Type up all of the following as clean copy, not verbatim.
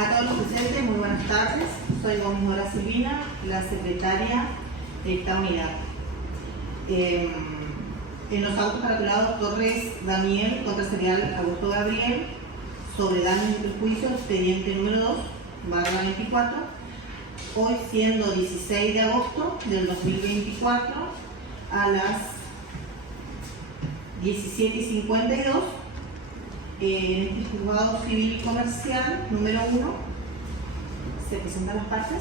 A todos los presentes, muy buenas tardes. Soy Gómez Mora Silvina, la secretaria de esta unidad. En los autos caraculados Torres Daniel contra Serial Augusto Gabriel sobre daños y perjuicios, expediente número 2/24, hoy siendo 16 de agosto del 2024 a las 17:52, en este juzgado civil y comercial número 1 se presentan las partes.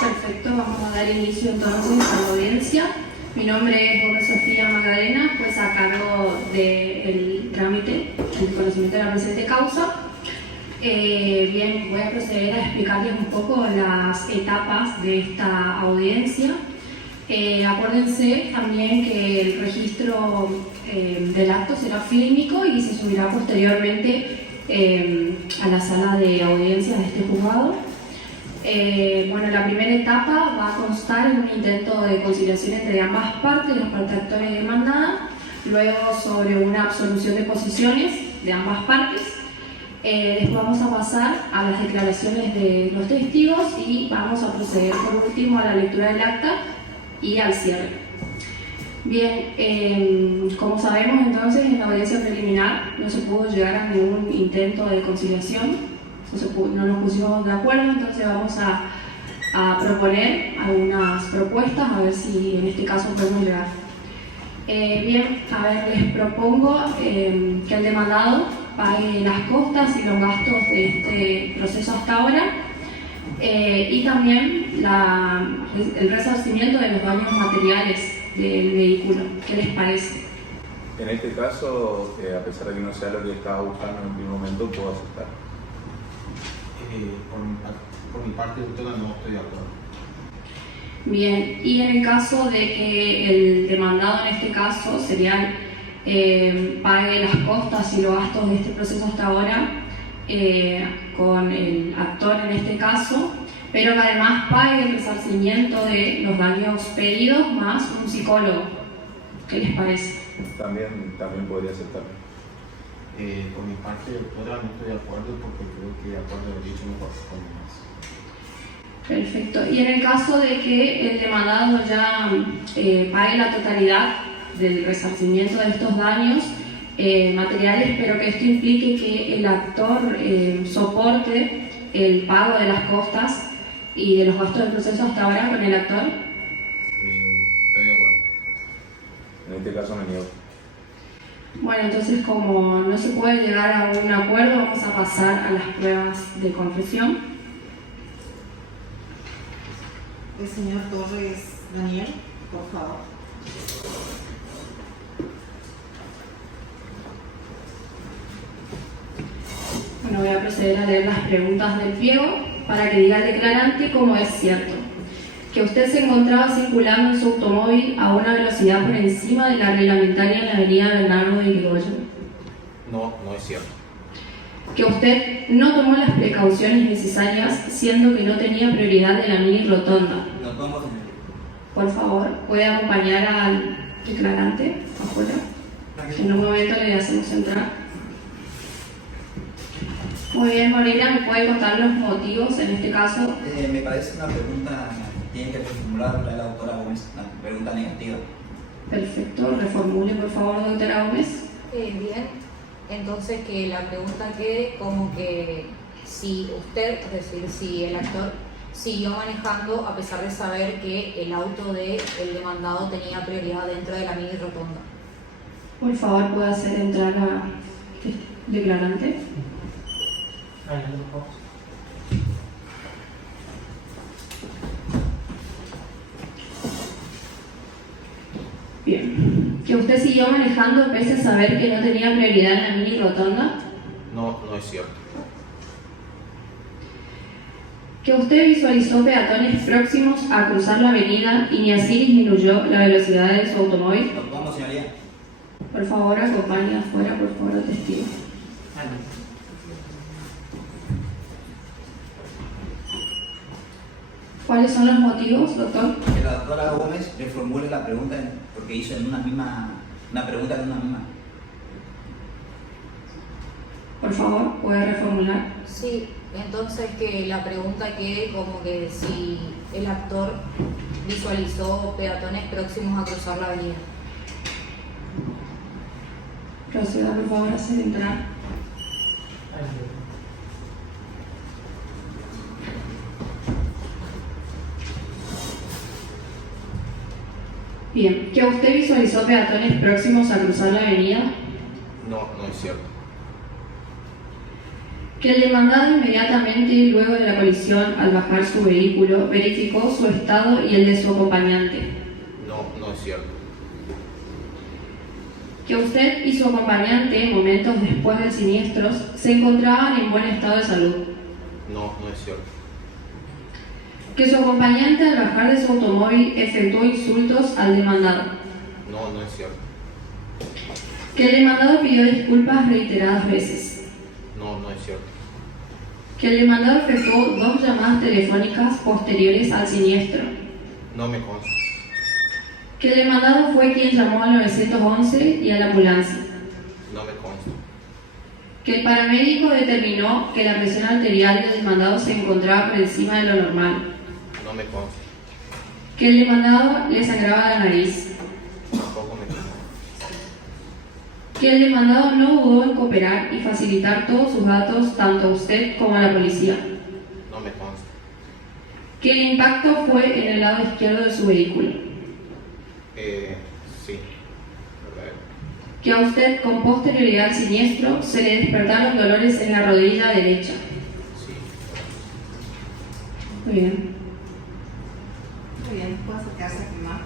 Perfecto, vamos a dar inicio entonces a la audiencia. Mi nombre es Gómez Sofía Magdalena, pues a cargo del trámite, el conocimiento de la presente causa. Bien, voy a proceder a explicarles un poco las etapas de esta audiencia. Acuérdense también que el registro del acto será fílmico y se subirá posteriormente a la sala de audiencias de este juzgado. Bueno, la primera etapa va a constar en un intento de conciliación entre ambas partes, las partes actores y demandada, luego sobre una absolución de posiciones de ambas partes. Después vamos a pasar a las declaraciones de los testigos y vamos a proceder por último a la lectura del acta y al cierre. Bien, como sabemos entonces en la audiencia preliminar no se pudo llegar a ningún intento de conciliación. No nos pusimos de acuerdo, entonces vamos a proponer algunas propuestas, a ver si en este caso podemos llegar. Bien, a ver, les propongo que el demandado pague las costas y los gastos de este proceso hasta ahora y también el resarcimiento de los daños materiales del vehículo. ¿Qué les parece? En este caso, a pesar de que no sea lo que estaba buscando en un primer momento, puedo aceptar. Por mi parte, usted no estoy de acuerdo. Bien, y en el caso de que el demandado en este caso sería pague las costas y los gastos de este proceso hasta ahora con el actor en este caso, pero que además pague el resarcimiento de los daños pedidos más un psicólogo. ¿Qué les parece? También podría aceptar. Por mi parte, no estoy de acuerdo porque creo que de acuerdo a lo dicho no corresponde más. Perfecto. Y en el caso de que el demandado ya pague la totalidad del resarcimiento de estos daños materiales, pero que esto implique que el actor soporte el pago de las costas y de los gastos del proceso hasta ahora con el actor. Estoy de acuerdo. En este caso me niego. Bueno, entonces como no se puede llegar a un acuerdo, vamos a pasar a las pruebas de confesión. El señor Torres Daniel, por favor. Bueno, voy a proceder a leer las preguntas del pliego para que diga el declarante cómo es cierto. Que usted se encontraba circulando en su automóvil a una velocidad por encima de la reglamentaria en la avenida Bernardo de Irigoyen. No es cierto. Que usted no tomó las precauciones necesarias, siendo que no tenía prioridad de la mini rotonda. No tomo. Por favor, ¿puede acompañar al declarante afuera? En un momento le hacemos entrar. Muy bien, Moreira, ¿me puede contar los motivos en este caso? Me parece una pregunta que tiene que reformular la autora Gómez, una pregunta negativa. Perfecto, reformule por favor, doctora Gómez. Bien, entonces que la pregunta quede como que si usted, es decir, si el actor siguió manejando a pesar de saber que el auto del demandado tenía prioridad dentro de la mini rotonda. Por favor, ¿puede hacer entrar a declarante? Bien. ¿Que usted siguió manejando pese a saber que no tenía prioridad en la mini rotonda? No es cierto. Que usted visualizó peatones próximos a cruzar la avenida y ni así disminuyó la velocidad de su automóvil. Vamos, señoría. Por favor, acompañe afuera, por favor, al testigo. ¿Cuáles son los motivos, doctor? Que la doctora Gómez reformule la pregunta porque hizo en una pregunta en una misma. Por favor, puede reformular. Sí, entonces que la pregunta quede como que si el actor visualizó peatones próximos a cruzar la avenida. Proceda, por favor, a hacer entrar. Bien, que usted visualizó peatones próximos a cruzar la avenida. No, no es cierto. Que el demandado inmediatamente luego de la colisión al bajar su vehículo verificó su estado y el de su acompañante. No, no es cierto. Que usted y su acompañante, momentos después del siniestro, se encontraban en buen estado de salud. No, no es cierto. Que su acompañante al bajar de su automóvil efectuó insultos al demandado. No, no es cierto. Que el demandado pidió disculpas reiteradas veces. No, no es cierto. Que el demandado efectuó 2 llamadas telefónicas posteriores al siniestro. No me consta. Que el demandado fue quien llamó al 911 y a la ambulancia. No me consta. Que el paramédico determinó que la presión arterial del demandado se encontraba por encima de lo normal. No me consta. Que el demandado le sangraba la nariz. Tampoco me consta. Que el demandado no dudó en cooperar y facilitar todos sus datos tanto a usted como a la policía. No me consta. Que el impacto fue en el lado izquierdo de su vehículo. Sí. ¿Verdad? Que a usted con posterioridad al siniestro se le despertaron dolores en la rodilla derecha. Sí. Muy bien. Muy bien, puedo acercarse aquí más.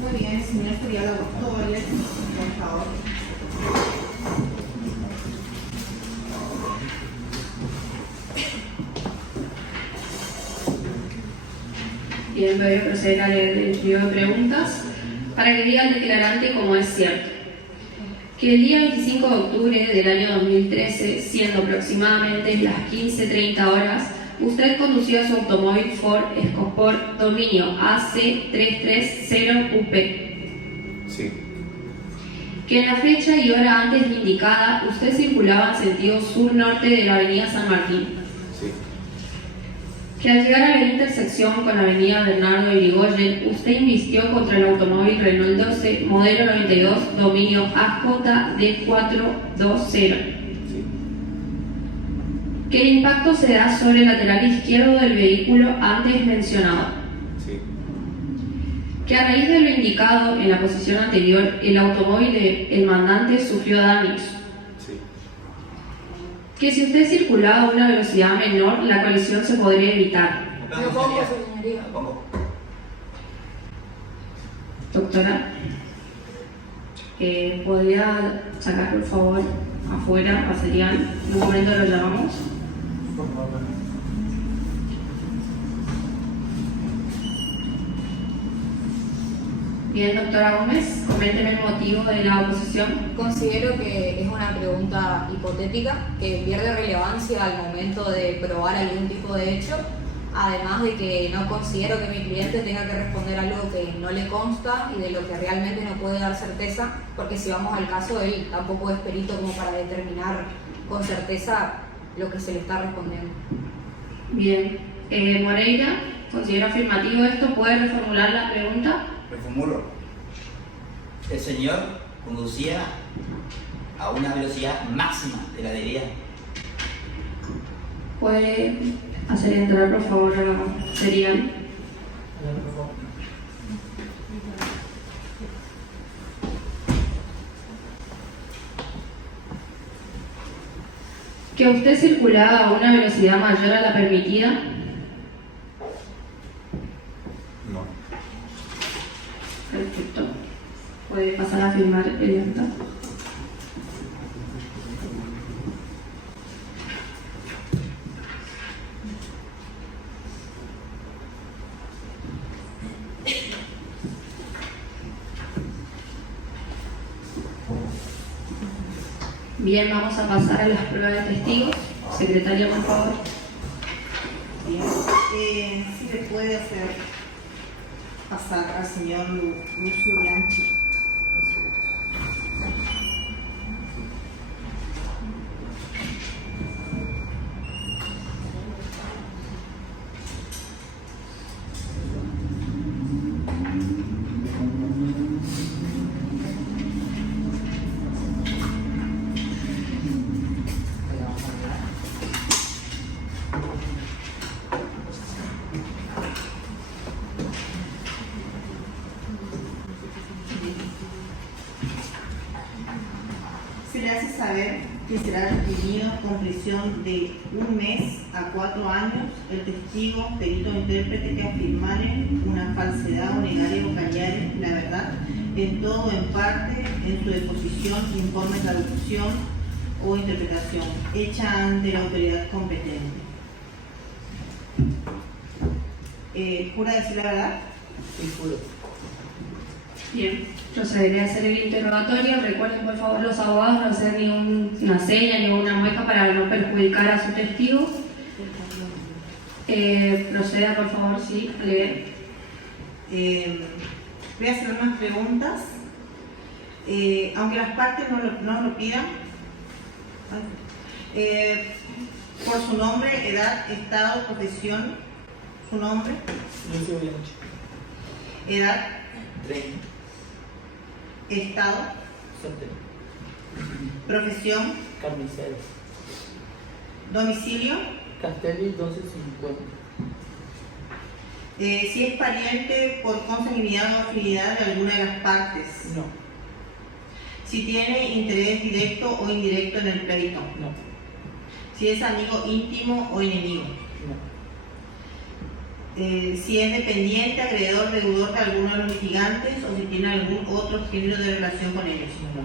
Muy bien, señor, sería la doctora, por favor. Bien, voy a proceder a leer el pliego de preguntas para que diga el declarante como es cierto. Que el día 25 de octubre del año 2013, siendo aproximadamente las 15:30 horas, usted conducía su automóvil Ford EcoSport dominio AC330UP. Sí, Que en la fecha y hora antes indicada, usted circulaba en sentido sur-norte de la avenida San Martín. sí, Que al llegar a la intersección con la avenida Bernardo Irigoyen, usted invistió contra el automóvil Renault 12, modelo 92, dominio AJD420. sí, Que el impacto se da sobre el lateral izquierdo del vehículo antes mencionado. sí, Que a raíz de lo indicado en la posición anterior, el automóvil del mandante sufrió daños. sí, Que si usted circulaba a una velocidad menor, la colisión se podría evitar. Lo pongo, señoría. Lo pongo. Doctora, ¿podría sacar por favor afuera a Serial? En un momento lo llamamos. Bien, doctora Gómez, coménteme el motivo de la oposición. Considero que es una pregunta hipotética que pierde relevancia al momento de probar algún tipo de hecho, además de que no considero que mi cliente tenga que responder algo que no le consta y de lo que realmente no puede dar certeza, porque si vamos al caso, él tampoco es perito como para determinar con certeza lo que se le está respondiendo. Bien, Moreira, considero afirmativo esto. ¿Puede reformular la pregunta? Reformulo. El señor conducía a una velocidad máxima de la debida. ¿Puede hacer entrar por favor a Serial? Que usted circulaba a una velocidad mayor a la permitida. puede pasar a firmar el acta. Bien, vamos a pasar a las pruebas de testigos. Secretaria, por favor. Bien. Si le puede hacer pasar al señor Lucio Bianchi. Se le hace saber que será retenido con prisión de 1 mes a 4 años el testigo, perito o intérprete que afirmare una falsedad o negare o callare la verdad en todo o en parte en su deposición, informe, traducción o interpretación hecha ante la autoridad competente. ¿Jura decir la verdad? Sí, juro. Bien, procederé a hacer el interrogatorio. Recuerden, por favor, los abogados no hacer ni una seña ni una mueca para no perjudicar a su testigo. Proceda, por favor, sí, a leer. Voy a hacer unas preguntas. Aunque las partes no lo pidan. Por su nombre, edad, estado, profesión, su nombre, Lucio Bianchi. edad, 30. estado, Soltero. profesión, Carnicero. domicilio, Castelli 1250. si es pariente por consanguinidad o afinidad de alguna de las partes, No. si tiene interés directo o indirecto en el pleito, No. si es amigo íntimo o enemigo, No. si es dependiente, acreedor, deudor de alguno de los litigantes o si tiene algún otro género de relación con ellos. No.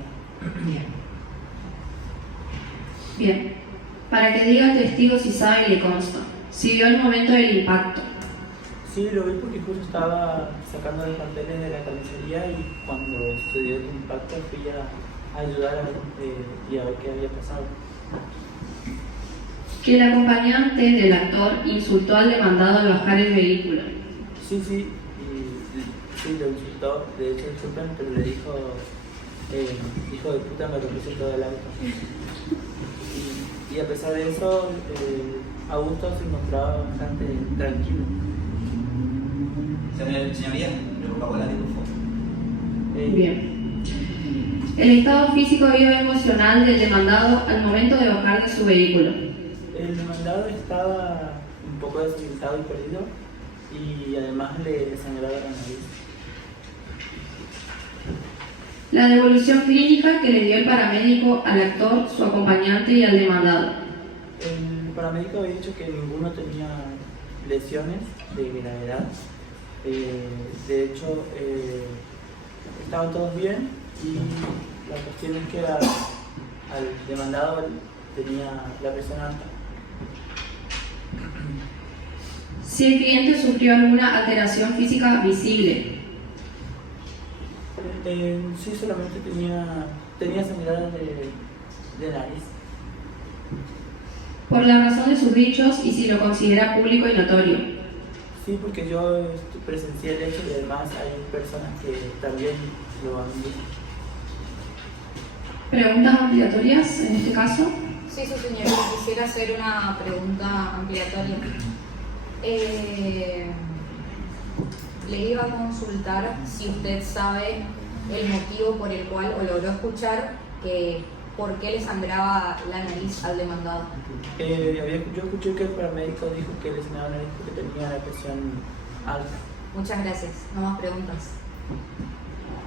Bien. Bien, para que diga el testigo si sabe y le consta. Si vio el momento del impacto. Sí, lo vi porque justo estaba sacando los carteles de la carnicería y cuando sucedió el impacto fui a ayudar a ver, y a ver qué había pasado. Que el acompañante del actor insultó al demandado al bajar el vehículo. Sí, sí, y sí, lo insultó, de hecho disculpen, pero le dijo, hijo de puta, me repuse todo el auto. Y a pesar de eso, Augusto se encontraba bastante tranquilo. Señoría, le vocabulario, por favor. Bien. El estado físico y emocional del demandado al momento de bajar de su vehículo. El demandado estaba un poco desorientado y perdido y además le sangraba la nariz. La devolución clínica que le dio el paramédico al actor, su acompañante y al demandado. El paramédico había dicho que ninguno tenía lesiones de gravedad. De hecho, estaban todos bien y la cuestión es que al demandado tenía la presión alta. Si el cliente sufrió alguna alteración física visible. Sí, solamente tenía sangrado de nariz. Por la razón de sus dichos y si lo considera público y notorio. Sí, porque yo presencié el hecho y además hay personas que también lo han visto. ¿Preguntas ampliatorias en este caso? Sí, su señoría, quisiera hacer una pregunta ampliatoria. Le iba a consultar si usted sabe el motivo por el cual, o logró escuchar, que por qué le sangraba la nariz al demandado. Yo escuché que el paramédico dijo que le sangraba la nariz porque tenía la presión alta. Muchas gracias. No más preguntas.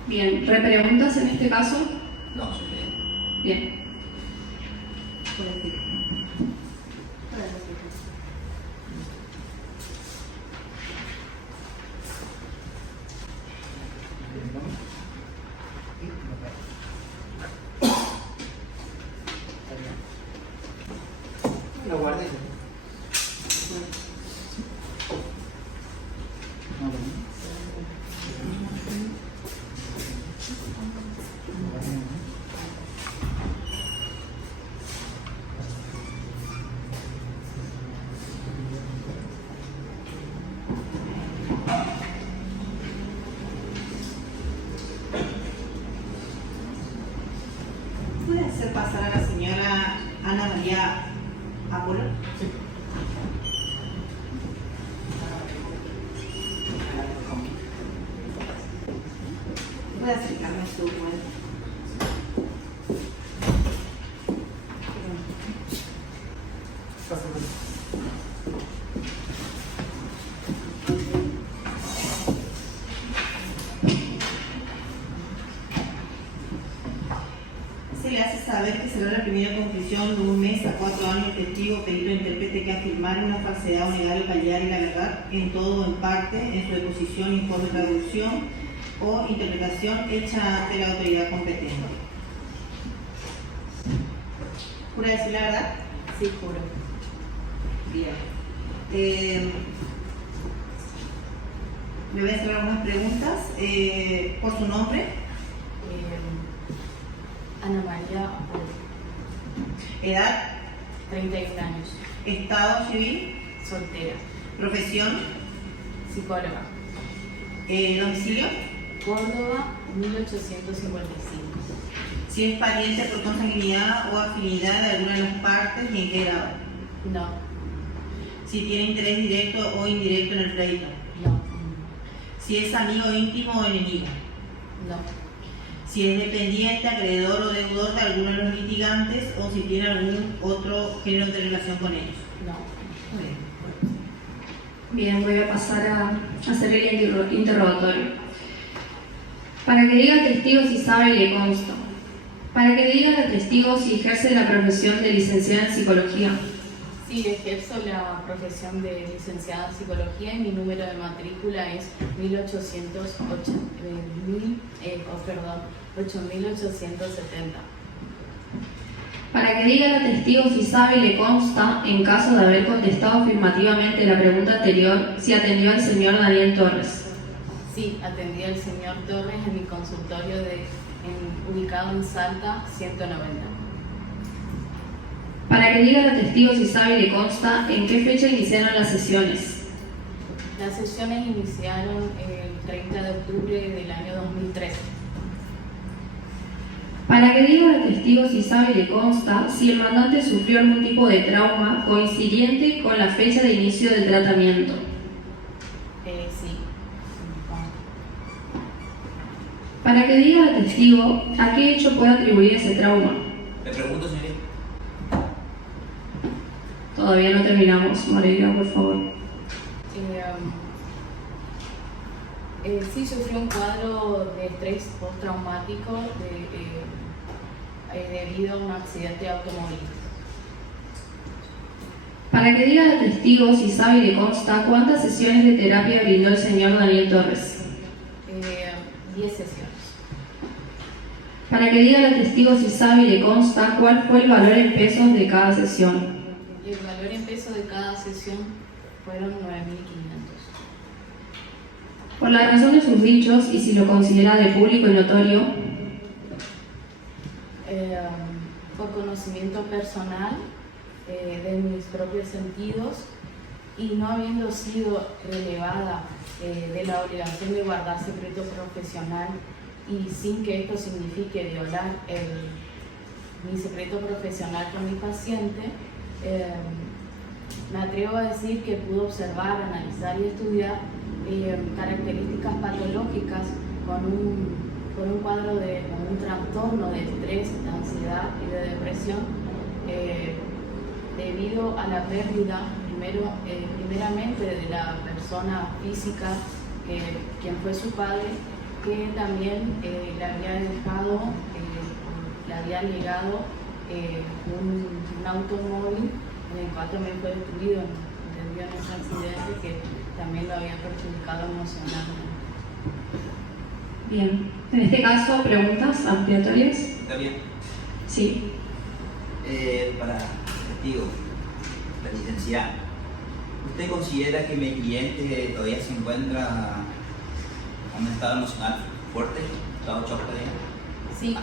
Bien, ¿repreguntas en este caso? No, señoría. Bien. Puede decir. Lo guardé. ¿Puede hacer pasar a la señora Ana María Apolo? ¿Puede acercarme a su documento? Se le hace saber que será la primera conclusión de 1 mes a 4 años el testigo perito intérprete que afirmara una falsedad o negar o callar y la verdad en todo o en parte en su deposición, informe, traducción o interpretación hecha ante la autoridad competente. ¿Jura decir la verdad? Sí, juro. Bien. Le voy a hacer algunas preguntas. ¿Por su nombre? Ana María, ¿Edad? 31 años, ¿Estado civil? soltera, ¿Profesión? psicóloga, ¿Domicilio? Córdoba, 1855. Si es pariente por consanguinidad o afinidad de alguna de las partes y en qué grado. No, Si tiene interés directo o indirecto en el pleito. no, Si es amigo íntimo o enemigo. no, Si es dependiente, acreedor o deudor de alguno de los litigantes o si tiene algún otro género de relación con ellos. no. Bien, voy a pasar a hacer el interrogatorio. Para que diga el testigo si sabe y le consta. Para que diga el testigo si ejerce la profesión de licenciada en psicología. Sí, ejerzo la profesión de licenciada en psicología y mi número de matrícula es 8870. Para que diga el testigo si sabe y le consta, en caso de haber contestado afirmativamente la pregunta anterior, si atendió al señor Daniel Torres. Sí, atendí al señor Torres en mi consultorio ubicado en Salta, 190. Para que diga el testigo si sabe y le consta, en qué fecha iniciaron las sesiones. Las sesiones iniciaron el 30 de octubre del año 2013. Para que diga el testigo si sabe y le consta, si el mandante sufrió algún tipo de trauma coincidente con la fecha de inicio del tratamiento. Sí. Para que diga el testigo a qué hecho puede atribuir ese trauma. Le pregunto, señorita. Todavía no terminamos, Moreira, por favor. Sí sufrió un cuadro de estrés postraumático debido a un accidente automovilístico. Para que diga el testigo si sabe y le consta, ¿cuántas sesiones de terapia brindó el señor Daniel Torres? 10 sesiones. Para que diga el testigo si sabe y le consta, ¿cuál fue el valor en pesos de cada sesión? El valor en peso de cada sesión fueron 9.500. Por la razón de sus dichos y si lo considera de público y notorio, Por conocimiento personal de mis propios sentidos y no habiendo sido relevada de la obligación de guardar secreto profesional y sin que esto signifique violar mi secreto profesional con mi paciente, me atrevo a decir que pude observar, analizar y estudiar características patológicas con un cuadro con un trastorno de estrés, de ansiedad y de depresión debido a la pérdida primeramente de la persona física quien fue su padre, que también le había dejado, le había legado un automóvil en el cual también fue destruido debido a ese accidente que también lo había perjudicado emocionalmente. bien. En este caso, ¿preguntas ampliatorias? ¿Está bien? Sí. Para el testigo, licenciada, ¿usted considera que mi cliente todavía se encuentra en un estado emocional fuerte, estado de shock todavía? Sí,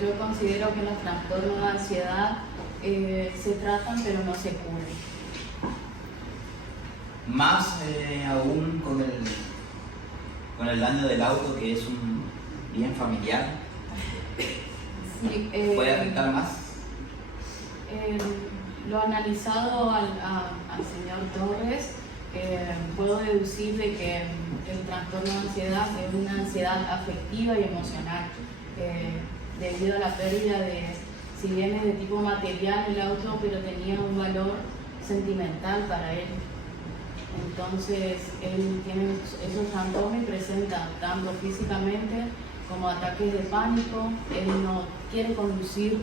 yo considero que los trastornos de ansiedad se tratan pero no se curan. Más aún con el daño del auto, que es un bien familiar, Sí, ¿puede afectar más? Lo analizado al señor Torres, puedo deducir de que el trastorno de ansiedad es una ansiedad afectiva y emocional, debido a la pérdida de, si bien es de tipo material el auto, pero tenía un valor sentimental para él. Entonces él tiene esos trastornos y presenta tanto físicamente como ataques de pánico. Él no quiere conducir,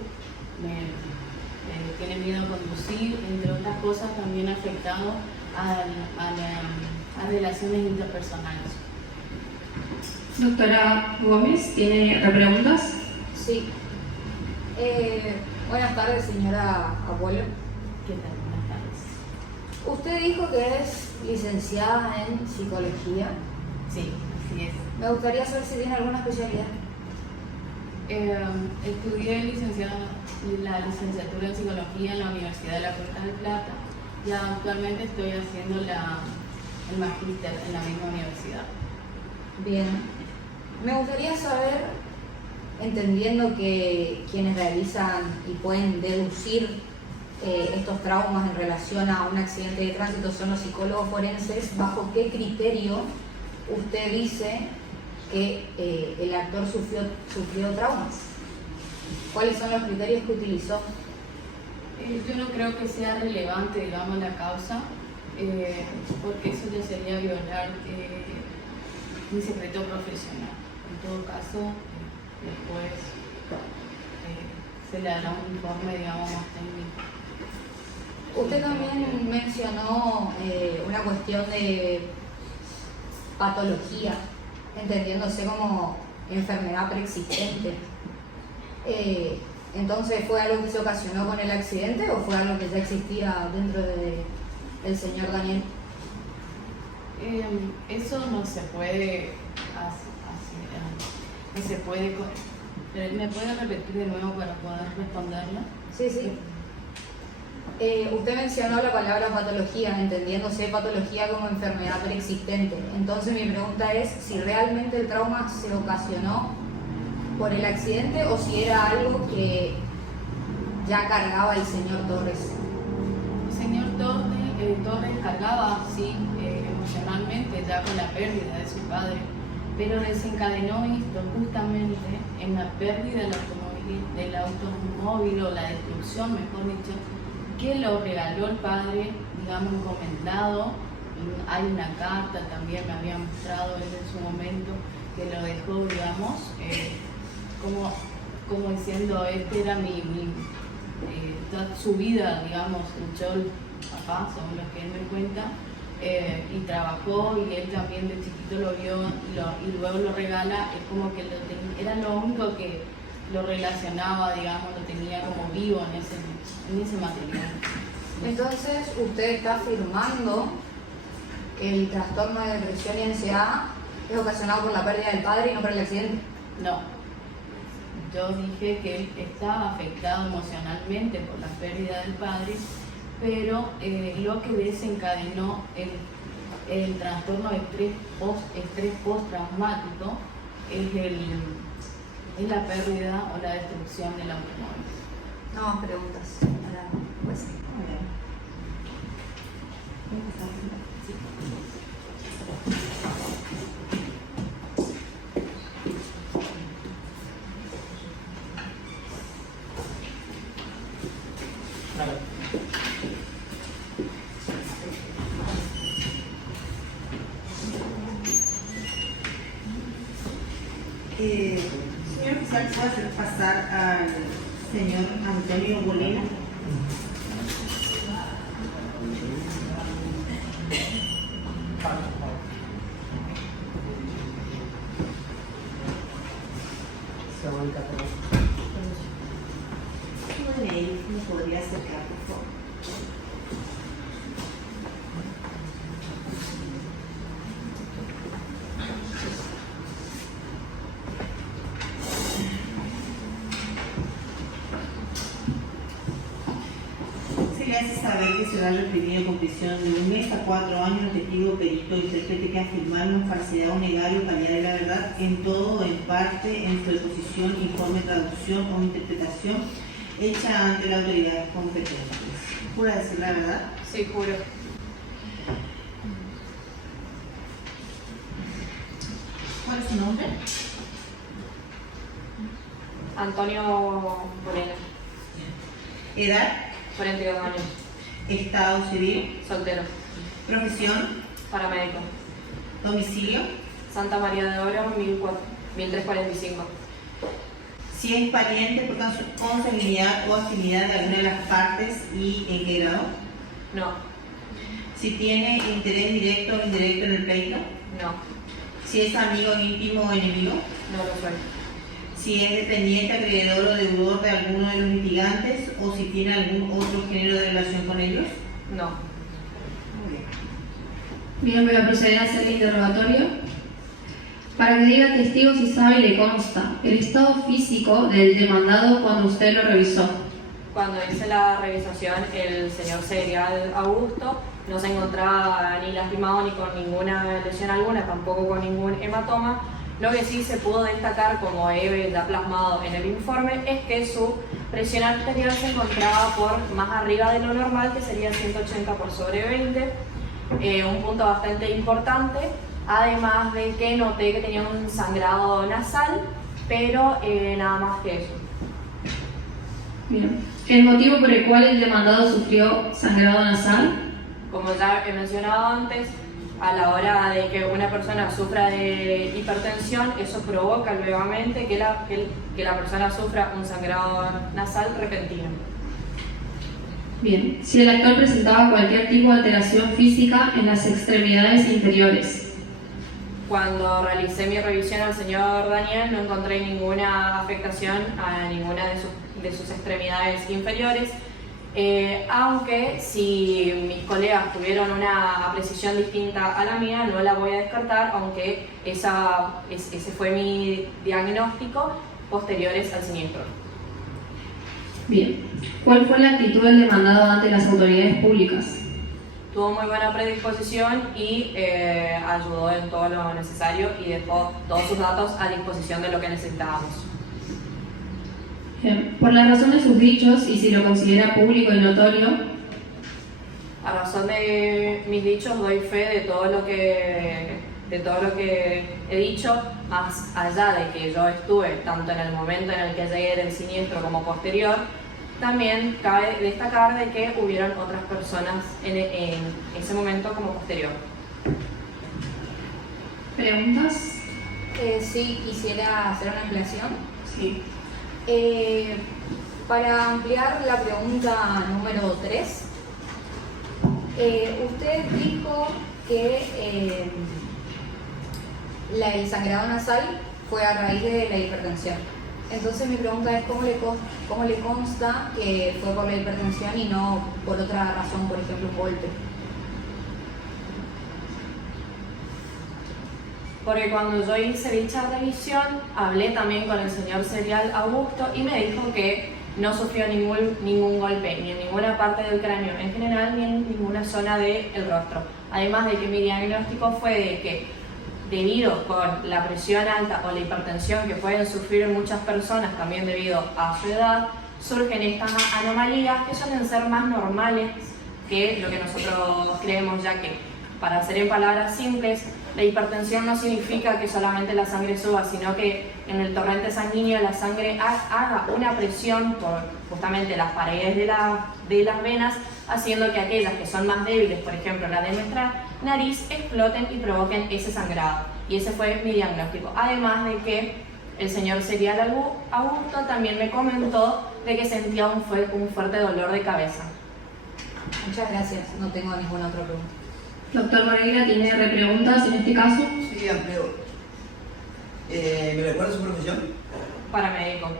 tiene miedo a conducir, entre otras cosas también afectado a relaciones interpersonales. Doctora Gómez, ¿tiene preguntas? Sí. Buenas tardes, señora Abuelo. ¿Qué tal? Buenas tardes. Usted dijo que es licenciada en psicología. Sí, así es. Me gustaría saber si tiene alguna especialidad. Estudié la licenciatura en psicología en la Universidad de La Puerta del Plata y actualmente estoy haciendo el magíster en la misma universidad. Bien. Me gustaría saber, entendiendo que quienes realizan y pueden deducir estos traumas en relación a un accidente de tránsito son los psicólogos forenses, ¿bajo qué criterio usted dice que el actor sufrió traumas? ¿Cuáles son los criterios que utilizó? Yo no creo que sea relevante, digamos, la causa, porque eso ya sería violar mi secreto profesional. En todo caso, después se le hará un informe, digamos, más técnico. Usted también mencionó una cuestión de patología, entendiéndose como enfermedad preexistente. Entonces, ¿fue algo que se ocasionó con el accidente o fue algo que ya existía dentro del señor Daniel? Eso no se puede no se puede. ¿Me puede repetir de nuevo para poder responderlo? Sí, sí. Usted mencionó la palabra patología, entendiéndose patología como enfermedad preexistente. Entonces mi pregunta es si realmente el trauma se ocasionó por el accidente o si era algo que ya cargaba el señor Torres. El señor Torres cargaba, sí, emocionalmente ya con la pérdida de su padre, pero desencadenó esto justamente en la pérdida del automóvil o la destrucción, mejor dicho, que lo regaló el padre, digamos, encomendado. Hay una carta también, me había mostrado él en su momento, que lo dejó, digamos, como diciendo, este era toda su vida, digamos, luchó el papá, según lo que él me cuenta, y trabajó, y él también de chiquito lo vio y luego lo regala. Es como que era lo único que lo relacionaba, digamos, lo tenía como vivo en ese material. Entonces, usted está afirmando que el trastorno de depresión y ansiedad es ocasionado por la pérdida del padre y no por el accidente. No, yo dije que él estaba afectado emocionalmente por la pérdida del padre, pero lo que desencadenó el trastorno de estrés postraumático es la pérdida o la destrucción del automóvil. No más preguntas. Ahora, pues. Señor oficial, ¿puedo hacer pasar al señor Antonio Bolena? ¿Me podría acercar, por favor? te hace saber que será reprimido con prisión de 1 mes a 4 años el testigo, perito, intérprete que afirmar una falsedad o negar o cambiar de la verdad en todo o en parte en su deposición, informe, traducción o interpretación hecha ante la autoridad competente. ¿Jura decir la verdad? Sí, juro. ¿Cuál es su nombre? Antonio Moreno, ¿Edad? 42 años, ¿Estado civil? soltero, ¿Profesión? paramédico, ¿Domicilio? Santa María de Oro, 1345. Si es pariente por consanguinidad o afinidad de alguna de las partes y en qué grado. No, Si tiene interés directo o indirecto en el pleito. no, Si es amigo íntimo o enemigo. no lo soy. Si es dependiente, acreedor o deudor de alguno de los litigantes o si tiene algún otro género de relación con ellos. No, Bien, voy a proceder a hacer el interrogatorio. Para que diga testigo si sabe y le consta el estado físico del demandado cuando usted lo revisó. cuando hice la revisación, el señor Serial Augusto no se encontraba ni lastimado ni con ninguna lesión alguna, tampoco con ningún hematoma. Lo que sí se pudo destacar, como he ya plasmado en el informe, es que su presión arterial se encontraba por más arriba de lo normal, que sería 180 por sobre 20, un punto bastante importante, además de que noté que tenía un sangrado nasal, pero nada más que eso. Bien. El motivo por el cual el demandado sufrió sangrado nasal. Como ya he mencionado antes, a la hora de que una persona sufra de hipertensión, eso provoca nuevamente que la persona sufra un sangrado nasal repentino. Bien. Si el actor presentaba cualquier tipo de alteración física en las extremidades inferiores. Cuando realicé mi revisión al señor Daniel, no encontré ninguna afectación a ninguna de sus extremidades inferiores. Aunque si mis colegas tuvieron una precisión distinta a la mía, no la voy a descartar, aunque ese fue mi diagnóstico posteriores al siniestro. Bien. ¿Cuál fue la actitud del demandado ante las autoridades públicas? Tuvo muy buena predisposición y ayudó en todo lo necesario y dejó todos sus datos a disposición de lo que necesitábamos. Bien. Por la razón de sus dichos y si lo considera público y notorio. A razón de mis dichos doy fe de todo lo que he dicho, más allá de que yo estuve tanto en el momento en el que llegué del siniestro como posterior. También cabe destacar de que hubieron otras personas en ese momento como posterior. ¿Preguntas? Sí, quisiera hacer una ampliación. Sí. Para ampliar la pregunta número 3, usted dijo que el sangrado nasal fue a raíz de la hipertensión. Entonces mi pregunta es ¿cómo le consta que fue por la hipertensión y no por otra razón, por ejemplo un golpe? Porque cuando yo hice dicha revisión, hablé también con el señor Serial Augusto y me dijo que no sufrió ningún golpe, ni en ninguna parte del cráneo en general, ni en ninguna zona del rostro. Además de que mi diagnóstico fue de que, debido con la presión alta o la hipertensión que pueden sufrir muchas personas también debido a su edad, surgen estas anomalías que suelen ser más normales que lo que nosotros creemos, ya que, para hacer en palabras simples, la hipertensión no significa que solamente la sangre suba, sino que en el torrente sanguíneo la sangre haga una presión por justamente las paredes de las venas, haciendo que aquellas que son más débiles, por ejemplo la de nuestra nariz, exploten y provoquen ese sangrado. Y ese fue mi diagnóstico. Además de que el señor Serial Augusto también me comentó de que sentía un fuerte dolor de cabeza. Muchas gracias, no tengo ninguna otra pregunta. Doctor Moreira, ¿tiene repreguntas en este caso? Sí, amplio. ¿Me recuerda su profesión? Paramédico.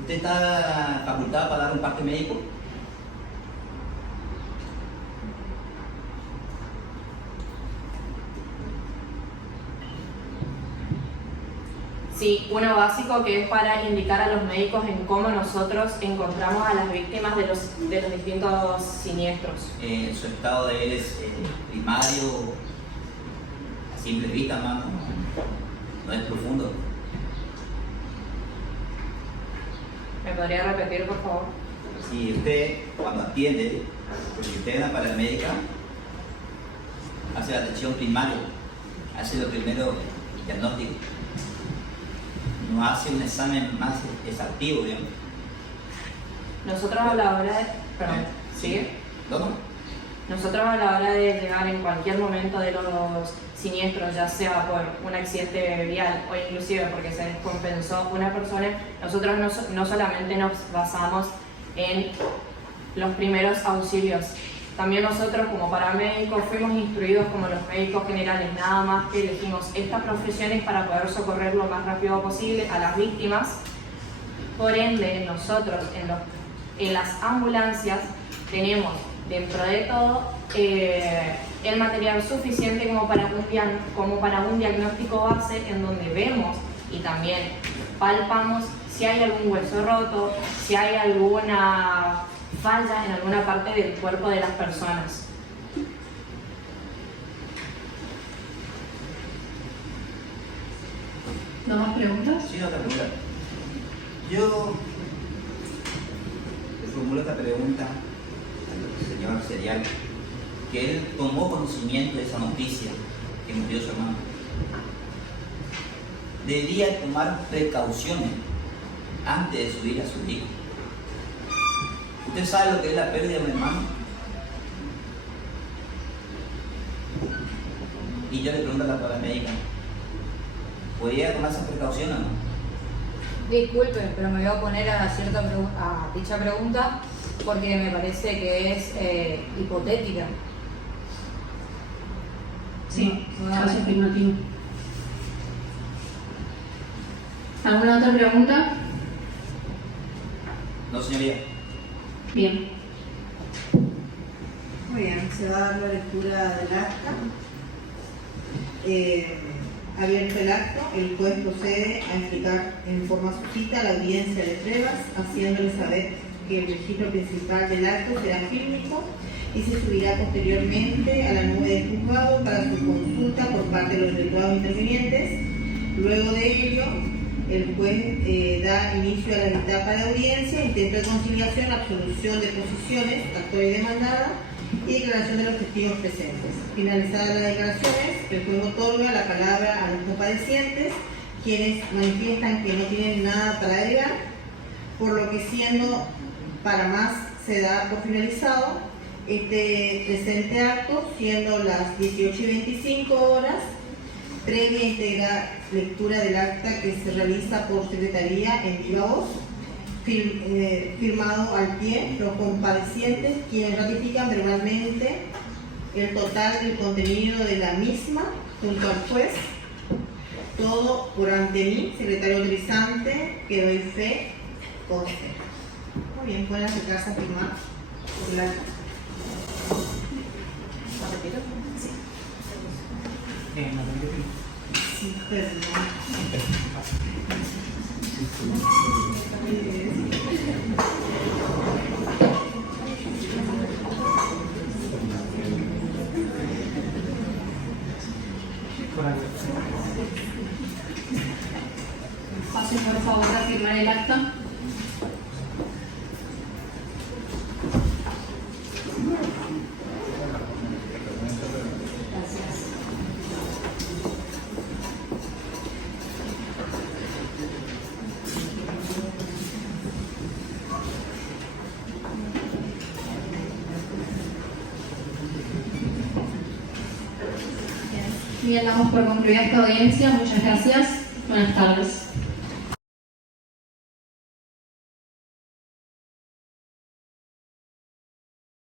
¿Usted está facultado para dar un parte médico? Sí, uno básico que es para indicar a los médicos en cómo nosotros encontramos a las víctimas de los distintos siniestros. Su estado de él es primario, a simple vista, no es profundo. ¿Me podría repetir, por favor? Si usted, cuando atiende, porque usted es una paramédica, hace la atención primaria, hace lo primero diagnóstico, no hace un examen más exhaustivo, digamos. Nosotros a la hora de... Perdón, ¿sigue? ¿Cómo? Nosotros a la hora de llegar en cualquier momento de los siniestros, ya sea por un accidente vial o inclusive porque se descompensó una persona, nosotros no solamente nos basamos en los primeros auxilios. También nosotros como paramédicos fuimos instruidos como los médicos generales, nada más que elegimos estas profesiones para poder socorrer lo más rápido posible a las víctimas. Por ende, nosotros en las ambulancias tenemos dentro de todo el material suficiente como para un diagnóstico base en donde vemos y también palpamos si hay algún hueso roto, si hay alguna falla en alguna parte del cuerpo de las personas. ¿No más preguntas? Sí, otra pregunta. Yo le formulo esta pregunta al señor Serial, que él tomó conocimiento de esa noticia que murió su hermano. Debía tomar precauciones antes de subir a su hijo. ¿Usted sabe lo que es la pérdida de un hermano? Y yo le pregunto a la paramédica, ¿podría tomar esas precauciones o no? Disculpe, pero me voy a oponer a dicha pregunta porque me parece que es hipotética. Sí, caso afirmativo. ¿Alguna otra pregunta? No, señoría. Bien. Muy bien, se va a dar la lectura del acta. Abierto el acto, el juez procede a explicar en forma suscita la audiencia de pruebas, haciéndole saber que el registro principal del acto será fílmico y se subirá posteriormente a la nube del juzgado para su consulta por parte de los letrados intervinientes. Luego de ello, el juez da inicio a la etapa de audiencia, intento de conciliación, absolución de posiciones, actor y demandada, y declaración de los testigos presentes. Finalizadas las declaraciones, el juez otorga la palabra a los comparecientes, quienes manifiestan que no tienen nada para agregar, por lo que siendo para más se da por finalizado este presente acto, siendo las 18:25 horas, previa íntegra lectura del acta que se realiza por secretaría en viva voz, firmado al pie los comparecientes, quienes ratifican verbalmente el total del contenido de la misma junto al juez. Todo por ante mí, secretario autorizante, que doy fe, conste. Muy bien, pueden acercarse a firmar por el acta. Sí. Sí, perdón. Pasen por favor a firmar el acta. Bien, damos por concluida esta audiencia. Muchas gracias. Buenas tardes.